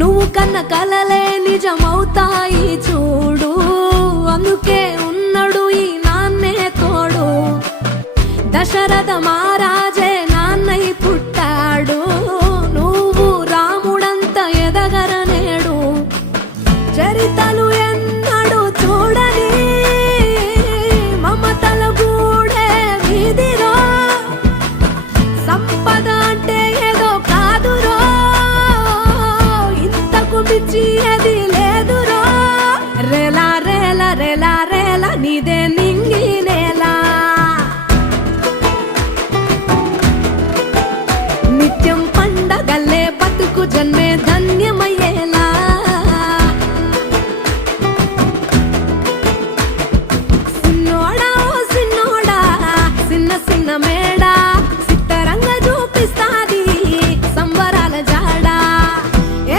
నువ్వు కన్న కలలే నిజమవుతాయి చూడు, అందుకే ఉన్నాడు ఈ నాన్నే తోడు. దశరథ మహారాజే నాన్నై పుట్టాడు, నువ్వు రాముడంత ఎదగ